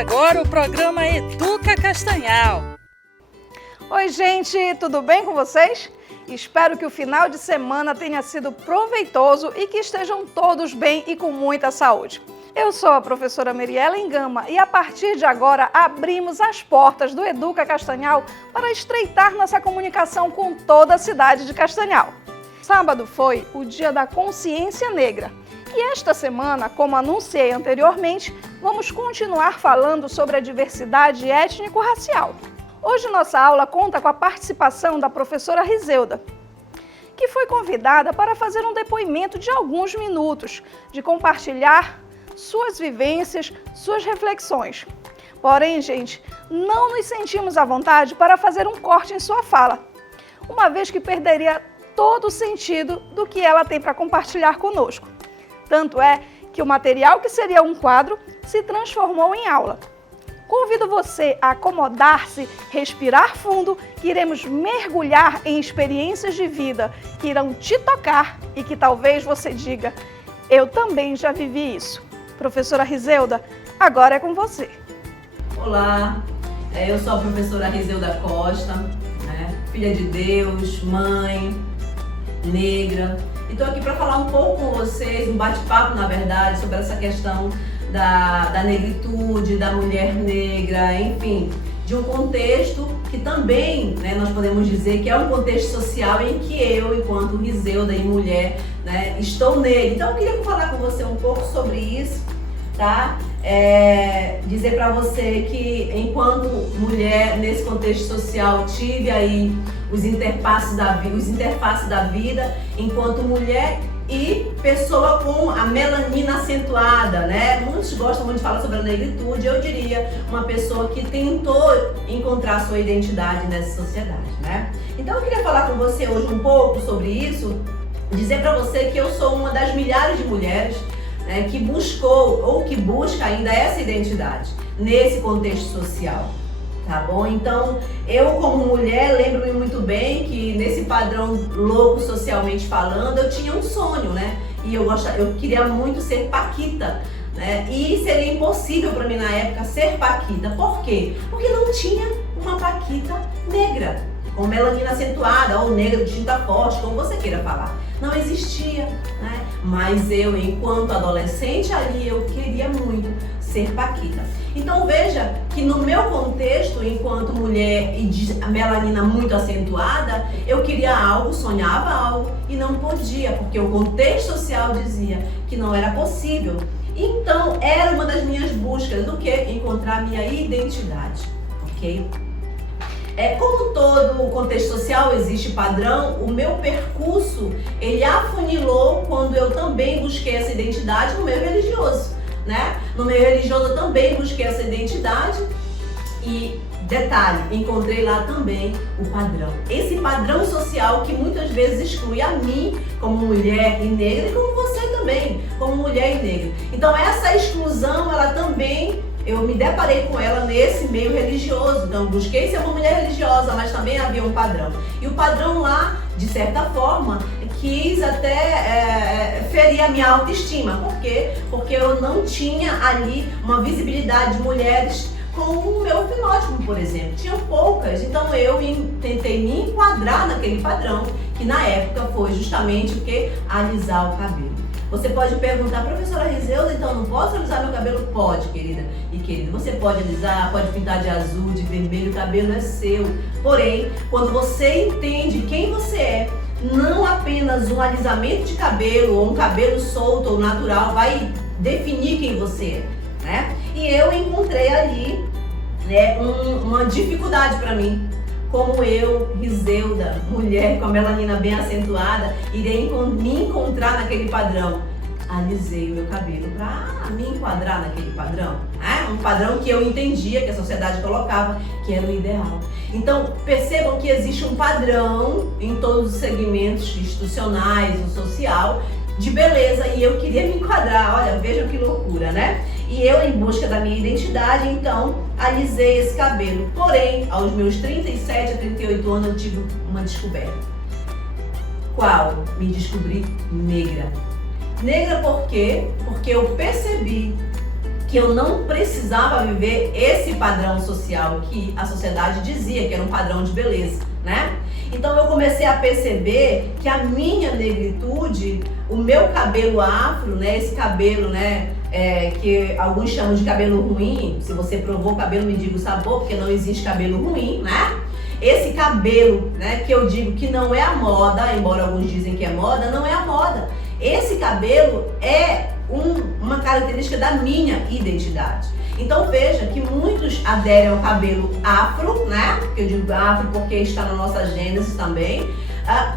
agora o programa Educa Castanhal. Oi, gente, tudo bem com vocês? Espero que o final de semana tenha sido proveitoso e que estejam todos bem e com muita saúde. Eu sou a professora Meriellen Gama e a partir de agora abrimos as portas do Educa Castanhal para estreitar nossa comunicação com toda a cidade de Castanhal. Sábado foi o Dia da Consciência Negra. E esta semana, como anunciei anteriormente, vamos continuar falando sobre a diversidade étnico-racial. Hoje nossa aula conta com a participação da professora Rizeuda, que foi convidada para fazer um depoimento de alguns minutos, de compartilhar suas vivências, suas reflexões. Porém, gente, não nos sentimos à vontade para fazer um corte em sua fala, uma vez que perderia todo o sentido do que ela tem para compartilhar conosco. Tanto é que o material que seria um quadro se transformou em aula. Convido você a acomodar-se, respirar fundo, que iremos mergulhar em experiências de vida que irão te tocar e que talvez você diga, eu também já vivi isso. Professora Rizeuda, agora é com você. Olá, eu sou a professora Rizeuda Costa, filha de Deus, mãe, negra. E estou aqui para falar um pouco com vocês, um bate-papo, na verdade, sobre essa questão da negritude, da mulher negra, enfim, de um contexto que também, nós podemos dizer que é um contexto social em que eu, enquanto Rizeuda e mulher, estou nele. Então eu queria falar com você um pouco sobre isso, tá? Dizer para você que enquanto mulher nesse contexto social tive aí os interfaces da vida enquanto mulher e pessoa com a melanina acentuada, Muitos gostam muito de falar sobre a negritude, eu diria uma pessoa que tentou encontrar sua identidade nessa sociedade, Então eu queria falar com você hoje um pouco sobre isso, dizer para você que eu sou uma das milhares de mulheres que buscou ou que busca ainda essa identidade nesse contexto social, tá bom? Então, eu como mulher lembro-me muito bem que nesse padrão louco socialmente falando, eu tinha um sonho, E eu queria muito ser paquita, E seria impossível para mim na época ser paquita. Por quê? Porque não tinha uma paquita negra, com melanina acentuada ou negra de tinta forte, como você queira falar. Não existia, Mas eu, enquanto adolescente ali, eu queria muito ser paquita. Então veja que no meu contexto, enquanto mulher e de melanina muito acentuada, eu queria algo, sonhava algo e não podia, porque o contexto social dizia que não era possível. Então era uma das minhas buscas do que? Encontrar a minha identidade, ok? Como todo o contexto social existe padrão, o meu percurso, ele afunilou quando eu também busquei essa identidade no meio religioso, No meio religioso eu também busquei essa identidade e, detalhe, encontrei lá também o padrão. Esse padrão social que muitas vezes exclui a mim como mulher e negra e como você também, como mulher e negra. Então essa exclusão, ela também... Eu me deparei com ela nesse meio religioso, então busquei ser uma mulher religiosa, mas também havia um padrão. E o padrão lá, de certa forma, quis até ferir a minha autoestima. Por quê? Porque eu não tinha ali uma visibilidade de mulheres com o meu fenótipo, por exemplo. Tinha poucas, então eu tentei me enquadrar naquele padrão, que na época foi justamente o que? Alisar o cabelo. Você pode perguntar, professora Rizeuda, então não posso alisar meu cabelo? Pode, querida e querido. Você pode alisar, pode pintar de azul, de vermelho, o cabelo é seu. Porém, quando você entende quem você é, não apenas um alisamento de cabelo ou um cabelo solto ou natural vai definir quem você é, E eu encontrei ali uma dificuldade para mim. Como eu, Rizeuda, mulher com a melanina bem acentuada, irei me encontrar naquele padrão. Alisei o meu cabelo para me enquadrar naquele padrão. Um padrão que eu entendia, que a sociedade colocava, que era o ideal. Então, percebam que existe um padrão em todos os segmentos institucionais, o social, de beleza, e eu queria me enquadrar. Olha, vejam que loucura, E eu, em busca da minha identidade, então, alisei esse cabelo. Porém, aos meus 37 a 38 anos, eu tive uma descoberta. Qual? Me descobri negra. Negra por quê? Porque eu percebi que eu não precisava viver esse padrão social que a sociedade dizia que era um padrão de beleza, né? Então eu comecei a perceber que a minha negritude, o meu cabelo afro, né, esse cabelo, né, que alguns chamam de cabelo ruim, se você provou o cabelo me diga o sabor, porque não existe cabelo ruim, né? Esse cabelo, né, que eu digo que não é a moda, embora alguns dizem que é moda, não é a moda. Esse cabelo é uma característica da minha identidade. Então veja que muitos aderem ao cabelo afro, né? Que eu digo afro porque está na nossa gênese também,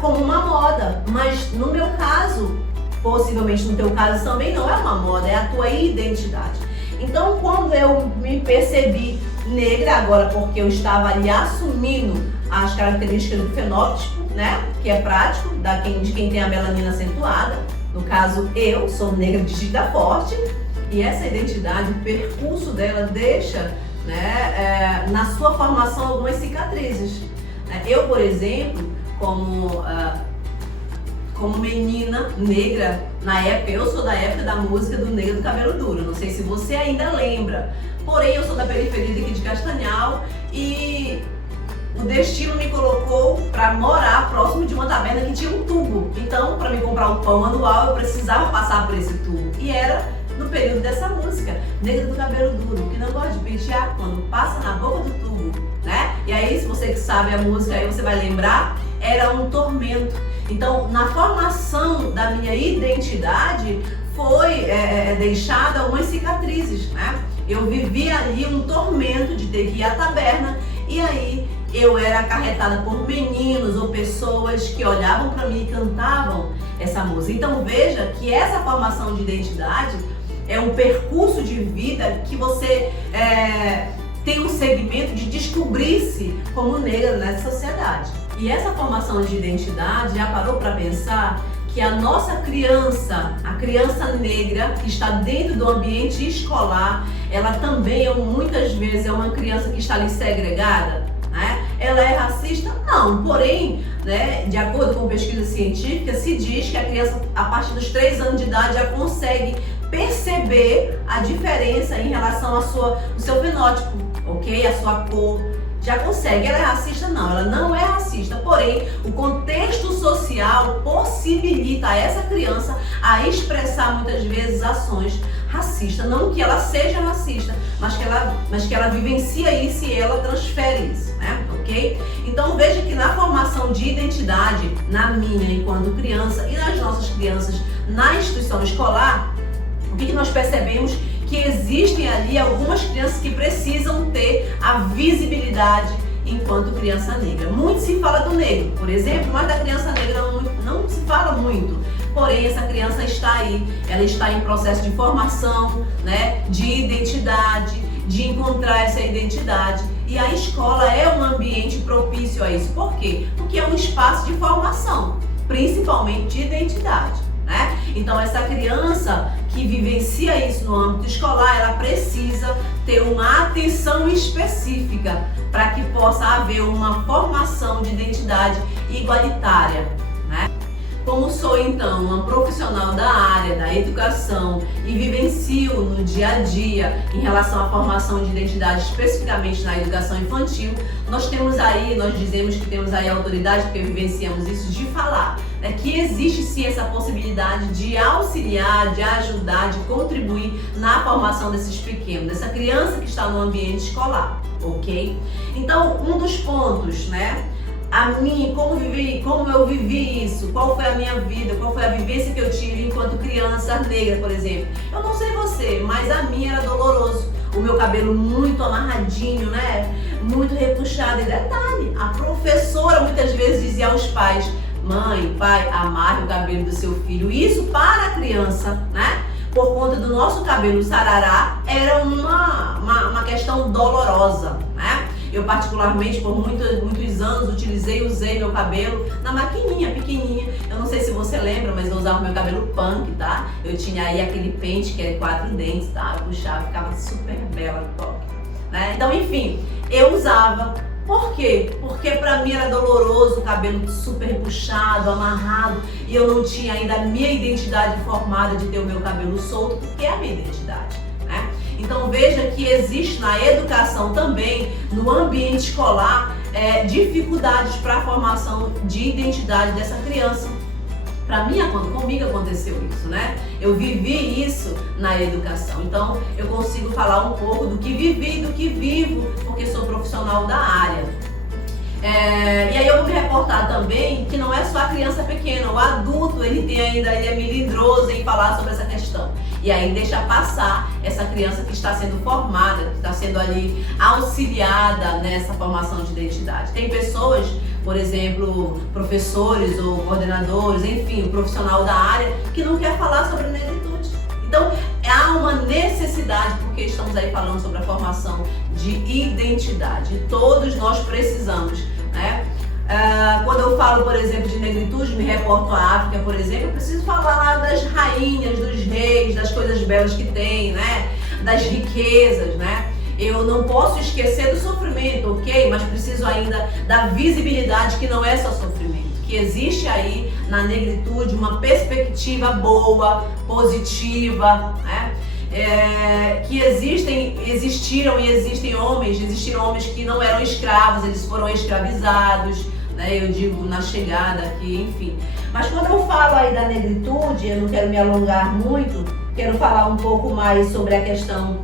como uma moda. Mas no meu caso, possivelmente no teu caso também, não é uma moda, é a tua identidade. Então quando eu me percebi negra, agora porque eu estava ali assumindo as características do fenótipo, né? Que é prático, de quem tem a melanina acentuada. No caso, eu sou negra de gita forte. E essa identidade, o percurso dela deixa, né, na sua formação algumas cicatrizes. Eu, por exemplo, como menina negra, na época, eu sou da época da música do Negro do Cabelo Duro, não sei se você ainda lembra, porém eu sou da periferia daqui de Castanhal e o destino me colocou para morar próximo de uma taberna que tinha um tubo. Então, para me comprar o pão anual, eu precisava passar por esse tubo. E era no período dessa música, Negra do Cabelo Duro, que não gosta de pentear quando passa na boca do tubo, né? E aí, se você que sabe a música, aí você vai lembrar, era um tormento. Então, na formação da minha identidade, foi deixada algumas cicatrizes, né? Eu vivi ali um tormento de ter que ir à taberna e aí eu era acarretada por meninos ou pessoas que olhavam para mim e cantavam essa música. Então veja que essa formação de identidade é um percurso de vida que você tem um segmento de descobrir-se como negra nessa sociedade. E essa formação de identidade já parou para pensar que a nossa criança, a criança negra que está dentro do ambiente escolar, ela também muitas vezes é uma criança que está ali segregada, né? Ela é racista? Não, porém, né, de acordo com pesquisa científica, se diz que a criança, a partir dos 3 anos de idade, já consegue perceber a diferença em relação ao seu fenótipo, ok? A sua cor. Já consegue. Ela é racista? Não, ela não é racista. Porém, o contexto social possibilita a essa criança a expressar muitas vezes ações racistas. Não que ela seja racista, mas que ela vivencia isso e ela transfere isso, né? Ok? Então veja que na formação de identidade, na minha enquanto criança e nas nossas crianças na instituição escolar, o que nós percebemos? Que existem ali algumas crianças que precisam ter a visibilidade enquanto criança negra. Muito se fala do negro, por exemplo, mas da criança negra não se fala muito. Porém, essa criança está aí, ela está em processo de formação, né, de identidade, de encontrar essa identidade. E a escola é um ambiente propício a isso. Por quê? Porque é um espaço de formação, principalmente de identidade, né? Então, essa criança que vivencia isso no âmbito escolar, ela precisa ter uma atenção específica para que possa haver uma formação de identidade igualitária, né? Como sou então uma profissional da área da educação e vivencio no dia a dia em relação à formação de identidade especificamente na educação infantil, nós dizemos que temos aí a autoridade, porque vivenciamos isso, de falar, né, que existe sim essa possibilidade de auxiliar, de ajudar, de contribuir na formação desses pequenos, dessa criança que está no ambiente escolar, ok? Então, um dos pontos, né? Como eu vivi isso, qual foi a minha vida, qual foi a vivência que eu tive enquanto criança negra, por exemplo. Eu não sei você, mas a minha era doloroso. O meu cabelo muito amarradinho, né? Muito repuxado. E detalhe, a professora muitas vezes dizia aos pais: mãe, pai, amarre o cabelo do seu filho. Isso para a criança, né? Por conta do nosso cabelo sarará, era uma questão dolorosa, né? Eu particularmente por muitos anos usei meu cabelo na maquininha, pequenininha. Eu não sei se você lembra, mas eu usava meu cabelo punk, tá? Eu tinha aí aquele pente que era 4 dentes, tá? Eu puxava, ficava super bela no toque, né? Então, enfim, eu usava. Por quê? Porque pra mim era doloroso, o cabelo super puxado, amarrado, e eu não tinha ainda a minha identidade formada de ter o meu cabelo solto, porque é a minha identidade, né? Então veja que existe na educação também, no ambiente escolar, dificuldades para a formação de identidade dessa criança. Para mim, comigo aconteceu isso, né? Eu vivi isso na educação. Então, eu consigo falar um pouco do que vivi e do que vivo, porque sou profissional da área. E aí eu vou me reportar também que não é só a criança pequena, o adulto ele é melindroso em falar sobre essa questão. E aí deixa passar essa criança que está sendo formada, que está sendo ali auxiliada nessa formação de identidade. Tem pessoas, por exemplo, professores ou coordenadores, enfim, o profissional da área que não quer falar sobre negritude. Então, há uma necessidade, porque estamos aí falando sobre a formação de identidade. Todos nós precisamos, né? Quando eu falo, por exemplo, de negritude, me reporto à África, por exemplo, eu preciso falar lá das rainhas, dos reis, das coisas belas que tem, né? Das riquezas, né? Eu não posso esquecer do sofrimento, ok? Mas preciso ainda da visibilidade que não é só sofrimento, que existe aí na negritude uma perspectiva boa, positiva, né? Que existiram e existem homens, existiram homens que não eram escravos, eles foram escravizados, né? Eu digo na chegada aqui, enfim. Mas quando eu falo aí da negritude, eu não quero me alongar muito, quero falar um pouco mais sobre a questão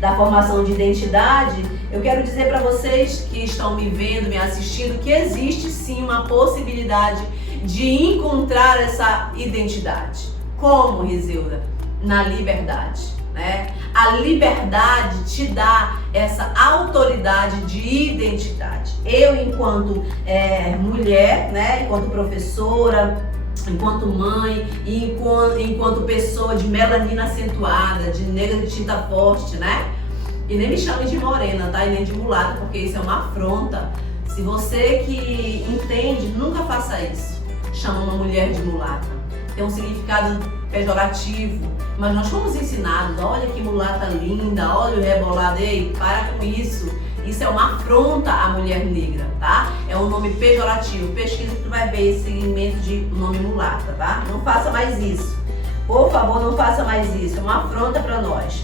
da formação de identidade. Eu quero dizer para vocês que estão me vendo, me assistindo, que existe sim uma possibilidade de encontrar essa identidade. Como, Rizilda? Na liberdade, né? A liberdade te dá essa autoridade de identidade. Eu, enquanto mulher, né? Enquanto professora, enquanto mãe e enquanto pessoa de melanina acentuada, de negra de tinta forte, né? E nem me chame de morena, tá? E nem de mulata, porque isso é uma afronta. Se você que entende, nunca faça isso. Chama uma mulher de mulata. Tem um significado pejorativo, mas nós fomos ensinados, olha que mulata linda, olha o rebolado, ei, para com isso. Isso é uma afronta à mulher negra, tá? É um nome pejorativo. Pesquisa que tu vai ver esse segmento de nome mulata, tá? Não faça mais isso. Por favor, não faça mais isso. É uma afronta para nós.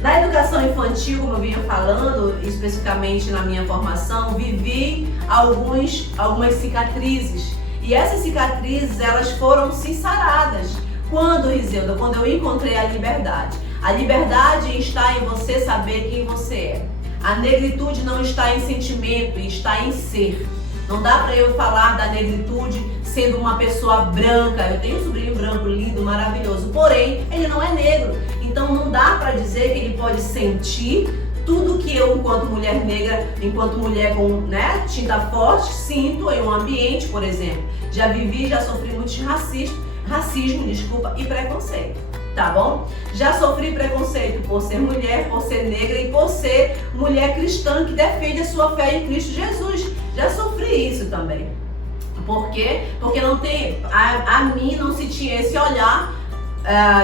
Na educação infantil, como eu vinha falando, especificamente na minha formação, vivi algumas cicatrizes. E essas cicatrizes, elas foram sim saradas. Quando, Rizilda? Quando eu encontrei a liberdade. A liberdade está em você saber quem você é. A negritude não está em sentimento, está em ser. Não dá para eu falar da negritude sendo uma pessoa branca. Eu tenho um sobrinho branco lindo, maravilhoso, porém ele não é negro. Então não dá para dizer que ele pode sentir tudo que eu, enquanto mulher negra, enquanto mulher com, né, tinta forte, sinto em um ambiente, por exemplo. Já vivi, já sofri muito racismo, e preconceito, tá bom? Já sofri preconceito por ser mulher, por ser negra e por ser mulher cristã que defende a sua fé em Cristo Jesus. Já sofri isso também. Por quê? Porque não tem, a mim não se tinha esse olhar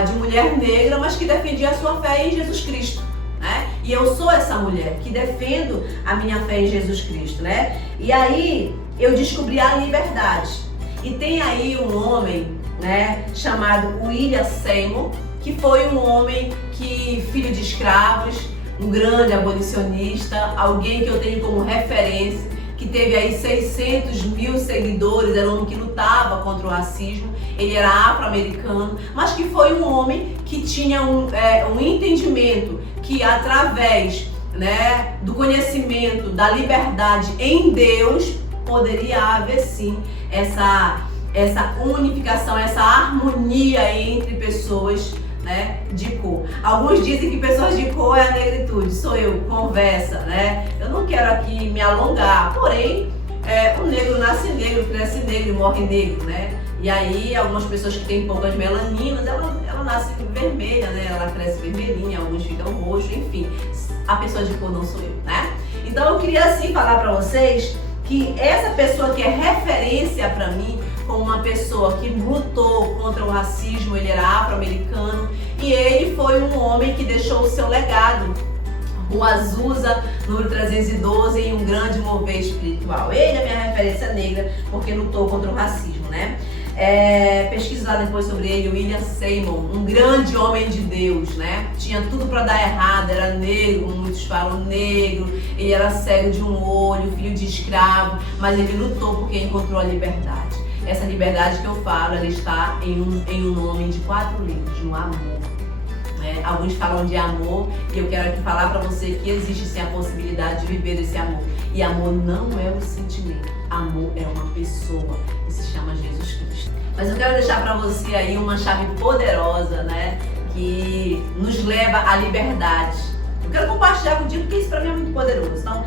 de mulher negra, mas que defendia a sua fé em Jesus Cristo, né? E eu sou essa mulher que defendo a minha fé em Jesus Cristo, né? E aí eu descobri a liberdade. E tem aí um homem, né, chamado William Seymour, que foi um homem filho de escravos, um grande abolicionista, alguém que eu tenho como referência, que teve aí 600 mil seguidores, era um homem que lutava contra o racismo, ele era afro-americano, mas que foi um homem que tinha um entendimento que através, né, do conhecimento, da liberdade em Deus, poderia haver sim essa unificação, essa harmonia entre pessoas, né, de cor. Alguns dizem que pessoas de cor é a negritude, sou eu, conversa, né? Eu não quero aqui me alongar, porém, o negro nasce negro, cresce negro e morre negro, né? E aí, algumas pessoas que têm poucas melaninas, ela nasce vermelha, né? Ela cresce vermelhinha, alguns ficam roxos, enfim. A pessoa de cor não sou eu, né? Então, eu queria, assim, falar pra vocês que essa pessoa que é referência pra mim, como uma pessoa que lutou contra o racismo, ele era afro-americano e ele foi um homem que deixou o seu legado. Rua Azusa, número 312, em um grande mover espiritual. Ele é minha referência negra porque lutou contra o racismo, né? Pesquisar depois sobre ele, William Seymour, um grande homem de Deus, né? Tinha tudo para dar errado, era negro, muitos falam negro, ele era cego de um olho, filho de escravo, mas ele lutou porque encontrou a liberdade. Essa liberdade que eu falo, ela está em um nome de 4 letras, no amor. Alguns falam de amor e eu quero aqui falar para você que existe sim a possibilidade de viver esse amor. E amor não é um sentimento, amor é uma pessoa que se chama Jesus Cristo. Mas eu quero deixar para você aí uma chave poderosa, né, que nos leva à liberdade. Eu quero compartilhar contigo porque isso para mim é muito poderoso. Então,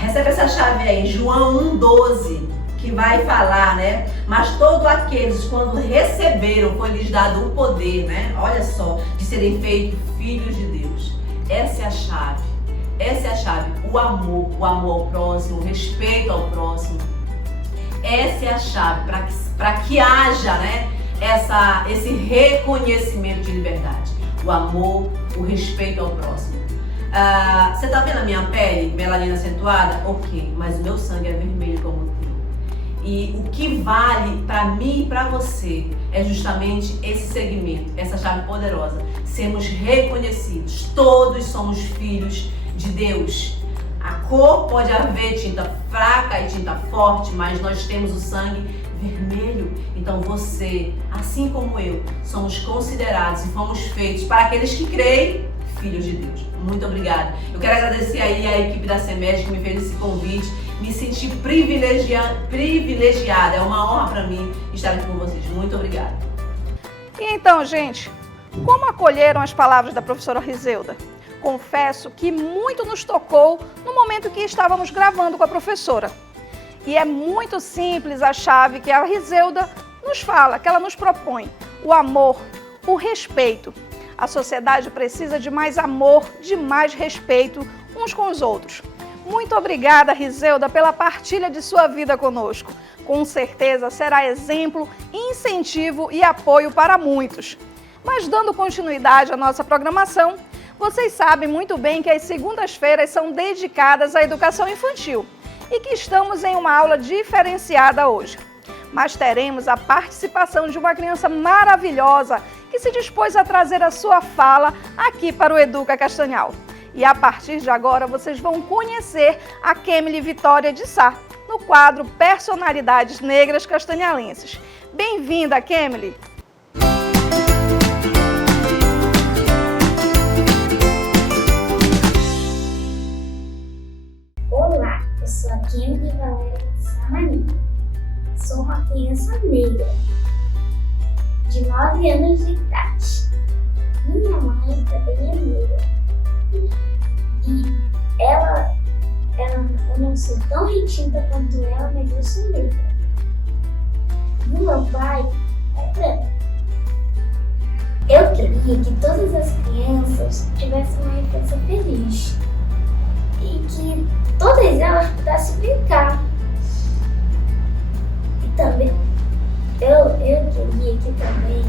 recebe essa chave aí, João 1,12. Que vai falar, né? Mas todos aqueles, quando receberam, foi-lhes dado o poder, né? Olha só, de serem feitos filhos de Deus. Essa é a chave. Essa é a chave. O amor ao próximo, o respeito ao próximo. Essa é a chave para que haja, né? Esse reconhecimento de liberdade. O amor, o respeito ao próximo. Você tá vendo a minha pele, melanina acentuada? Ok, mas o meu sangue é vermelho como o teu. E o que vale para mim e para você é justamente esse segmento, essa chave poderosa. Sermos reconhecidos. Todos somos filhos de Deus. A cor pode haver tinta fraca e tinta forte, mas nós temos o sangue vermelho. Então você, assim como eu, somos considerados e fomos feitos para aqueles que creem, filhos de Deus. Muito obrigada. Eu quero agradecer aí a equipe da CEMED que me fez esse convite. Me senti privilegiada. É uma honra para mim estar aqui com vocês. Muito obrigada. E então, gente, como acolheram as palavras da professora Rizeuda? Confesso que muito nos tocou no momento que estávamos gravando com a professora. E é muito simples a chave que a Rizeuda nos fala, que ela nos propõe. O amor, o respeito. A sociedade precisa de mais amor, de mais respeito uns com os outros. Muito obrigada, Rizeuda, pela partilha de sua vida conosco. Com certeza será exemplo, incentivo e apoio para muitos. Mas dando continuidade à nossa programação, vocês sabem muito bem que as segundas-feiras são dedicadas à educação infantil e que estamos em uma aula diferenciada hoje. Mas teremos a participação de uma criança maravilhosa que se dispôs a trazer a sua fala aqui para o Educa Castanhal. E a partir de agora vocês vão conhecer a Kemily Vitória de Sá, no quadro Personalidades Negras Castanhalenses. Bem-vinda, Kemily! Olá, eu sou a Kemily Valéria de Sá Maria. Sou uma criança negra, de 9 anos de idade. Minha mãe também é negra. E eu não sou tão retinta quanto ela, mas eu sou negra. E o meu pai é branco. Eu queria que todas as crianças tivessem uma infância feliz e que todas elas pudessem brincar. E também, eu queria que também,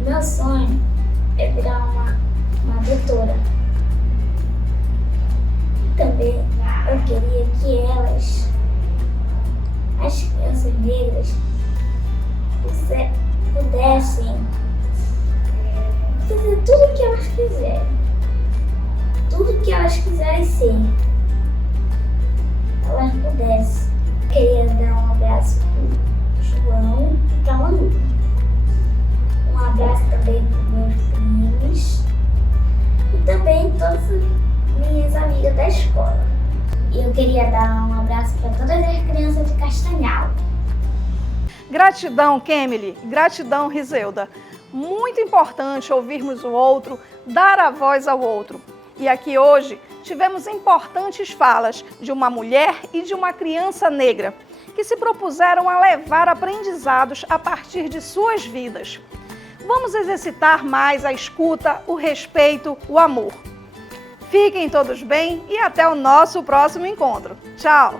o meu sonho é virar uma doutora. Também eu queria que elas, as crianças negras, pudessem fazer tudo o que elas quiserem. Tudo o que elas quiserem ser. Elas pudessem. Eu queria dar um abraço pro João e pra Manu. Um abraço também para meus primos. E também todas minhas amigas da escola. E eu queria dar um abraço para todas as crianças de Castanhal. Gratidão, Kemily. Gratidão, Rizeuda. Muito importante ouvirmos o outro, dar a voz ao outro. E aqui hoje tivemos importantes falas de uma mulher e de uma criança negra que se propuseram a levar aprendizados a partir de suas vidas. Vamos exercitar mais a escuta, o respeito, o amor. Fiquem todos bem e até o nosso próximo encontro. Tchau!